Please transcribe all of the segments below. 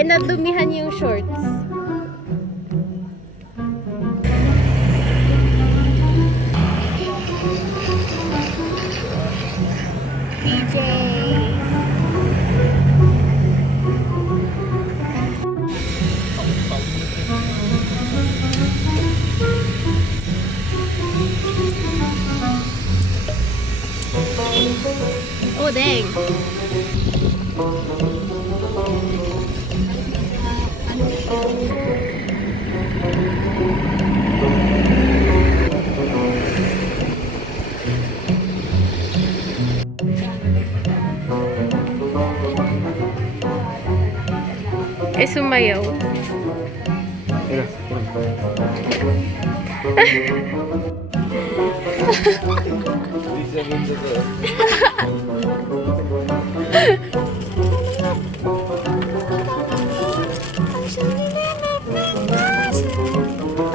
Eh, nadumihan yung shorts. PJ. Oh, dang. Eh, sumayaw.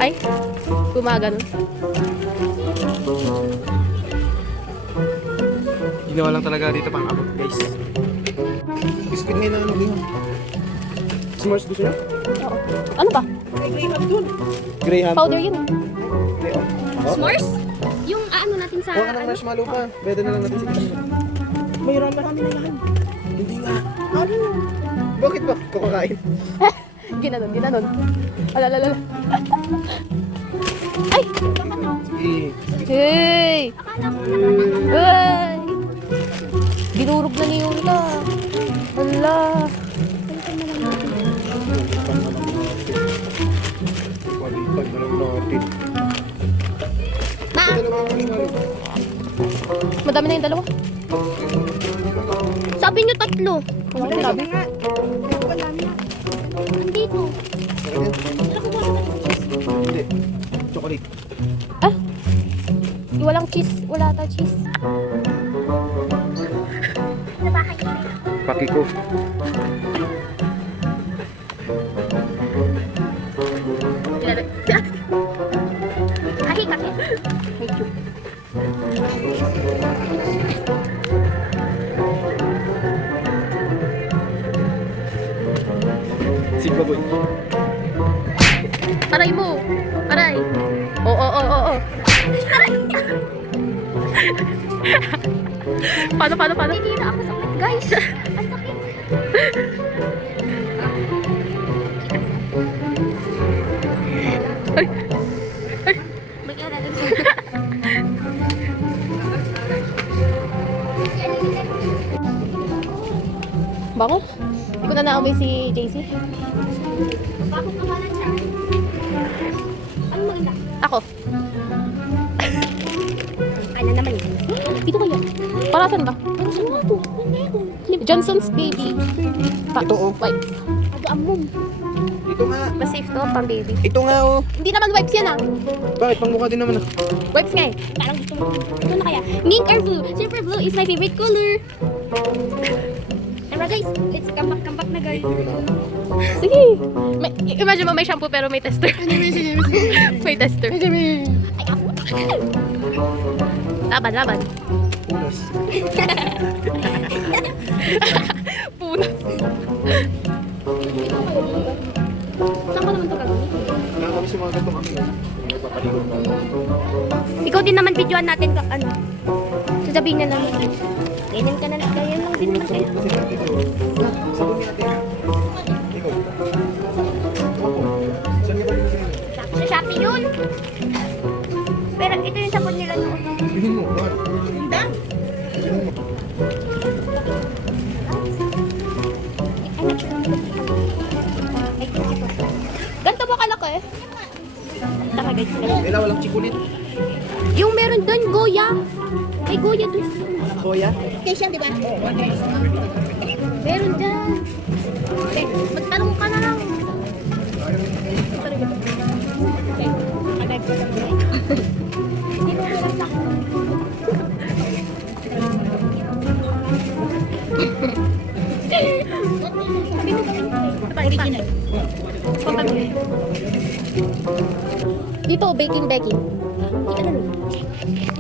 Ay, gumagano. Ginawa lang talaga dito pang abot, guys. Biscuit ngayon na ano yun. S'mores gusto niya? Oo. Ano ba? Graham dun. Graham. Powder yun. S'mores? Yung ano natin sa... Huwag ka ng marshmallow pa. Pwede na lang natin sa kanila. Mayroon marami na yan. Hindi nga. Ano? Bakit ba? Kakakain. Ginanon, ginanon. Alalala. Ay! Sige. Hey! Hey! Ginurog na ni Yula. Hala. Palitan na lang natin. Ma! Ito na lang marshmallow. Madami na yung dalawa. Sabi nyo tatlo. Wala akong sabi. Nandito. Hindi. Chocolate. Ah! Walang cheese. Wala ata cheese. Paki ko. Ahi kaki. Thank you. Sige boy. Aray mo. Aray. Oo. Paano? Hindi na ako sakit, guys. Ang sakit. Ay. May alala Bango. Hindi ko na naamoy si JC. Bakit pangalan siya? Ano maganda? Ako. Ano naman yan? Dito kaya. Para saan ba? Ano sa mga to? Johnson's Baby. Ito, oh. Wipes. Aga-amom. Ito nga. Mas safe to, pang baby. Ito nga oh. Hindi naman wipes yan ah. Bakit? Pangmukha din naman ah. Wipes nga eh. Parang gusto mo. Ito na kaya. Pink or blue? Siyempre blue is my favorite color. Tara guys, let's come back na guys. Sige. Imagine mo may shampoo pero may tester. May tester. Ay, ako. Laban. Ulas. Punas. Saan ko naman ito gagawin? Kaya kami sa mga gantong kami. Nagpapaligon na. Ikaw din naman videoan natin ka, ano. Sasabihin na lang. Ganyan ka na lang. Ganyan lang din naman kayo. Kasi dito. Sabon natin. Ikaw. Saan ka ba yung sinila? Sa Shopee yun. Pero ito yung sabon nila noon. Bilhin mo. Bakit? Ganto ba kalaki eh? Tama guys. Ela, walang chikulit. Yung meron doon, Goya. May Goya doon. Soya. Kesha, di ba? Meron dyan. Okay, magtanong ka na lang. Hindi mo meron sa akin. Sabi mo kami. Original. Pagkakuli. Dito, baking. Ito na rin.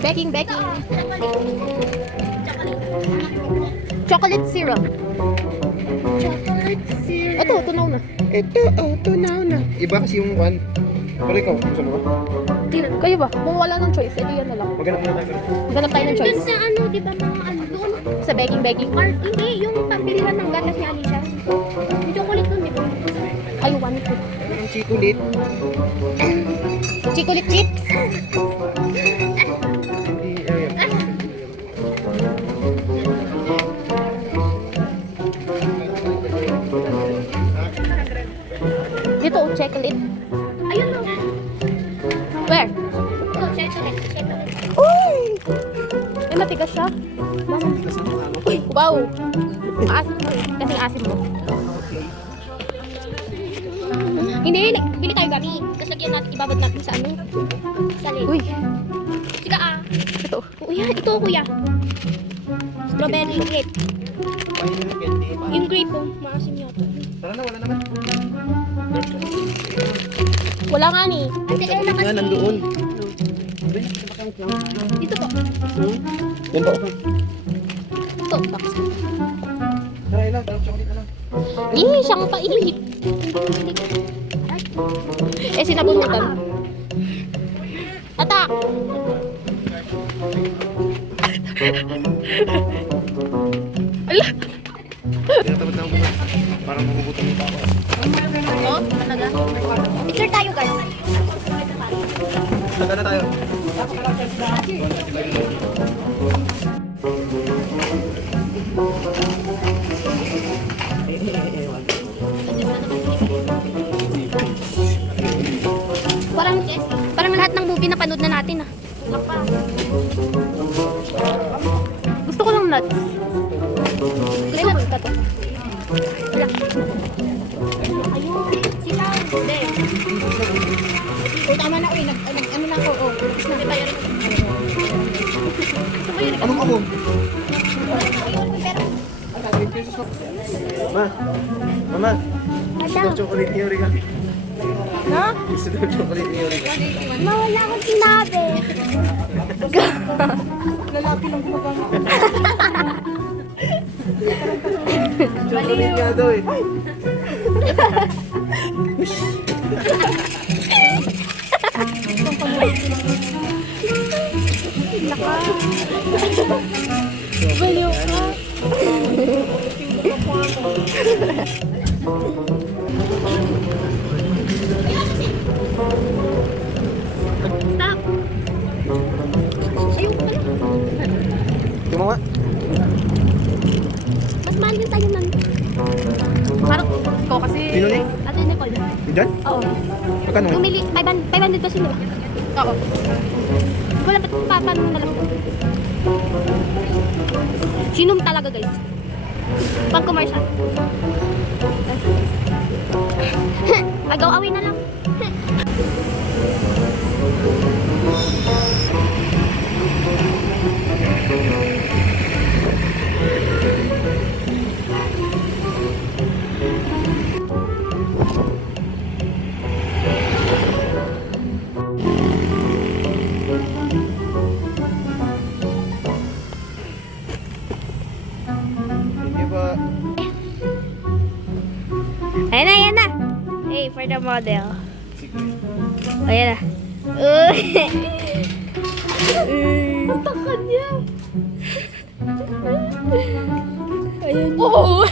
Baking. Chocolate syrup. Chocolate It's here. Ito, tunaw na. Ito, tunaw na. Iba kasi yung one. Pero ikaw, gusto mo ba? Kayo ba? Kung wala ng choice, ito yan na lang. Maghanap na tayo. Ganap tayo ng Dun choice. sa ano, di ba mga ano doon? Sa begging. Or hindi, yung pambilihan ng gatas ni Alicia. Yung chocolate doon, di ba? Ay, one ko. Ang chikulit. Chocolate chips. Hindi, ayan. Dito, chocolate. Ayun no. Where? Oh, chocolate. Uy! Ay, matigas siya. Wow! Asim mo eh. Kasing asim mo. Hindi, bili tayo gami. Tapos lagyan natin, ibabad natin sa ano? Sa lid. Uy! Sige ah. Ito. Kuya, ito kuya. Strawberry grape. Yung grape po, maasim yata. Tara na, wala naman. Wala nga ni. Ate Ella kasi. Yan, nandoon. Dito po. Yan ba? Ito, box. Tara, ilan. Tara, chocolate na lang. Siyang paihip. Sinabunutan. Atak! Ala! Tinatamad na ako ba? Parang magugutom yung tao. Oh, talaga? Picture tayo guys. Saka na tayo. Parang lahat ng movie na panood na natin ah. Gusto ko ng nuts. May nuts ka to. Wala. Ayun. Sila. Hindi. O tama na. Uy, ano na ako. O. Tapos na. Diba yun? Gusto mo yun? Anong ako? Pero. Ma. Mama. Gusto daw chocolate ni Yuri ka. No? Gusto daw chocolate ni Yuri ka. Mawala akong sinabi. Lalaki lang gumagamit. Chocolate nga daw eh. Baliw ka. Stop. Ayun pala. Di mo nga? Mas mahal din tayo nun. Parang ko kasi... Pinuli? Ate Nicole. Diyan? Oo. Magkano nga? Bumili. 500 pesos nila. Oo. Wala pa paano na lang. Sinom talaga guys. Pang commercial. Agaw away na lang. Hindi ba? Ayan na. Hey, for the model. Ayan na. Uy. Takan niya. Ayun. Oo.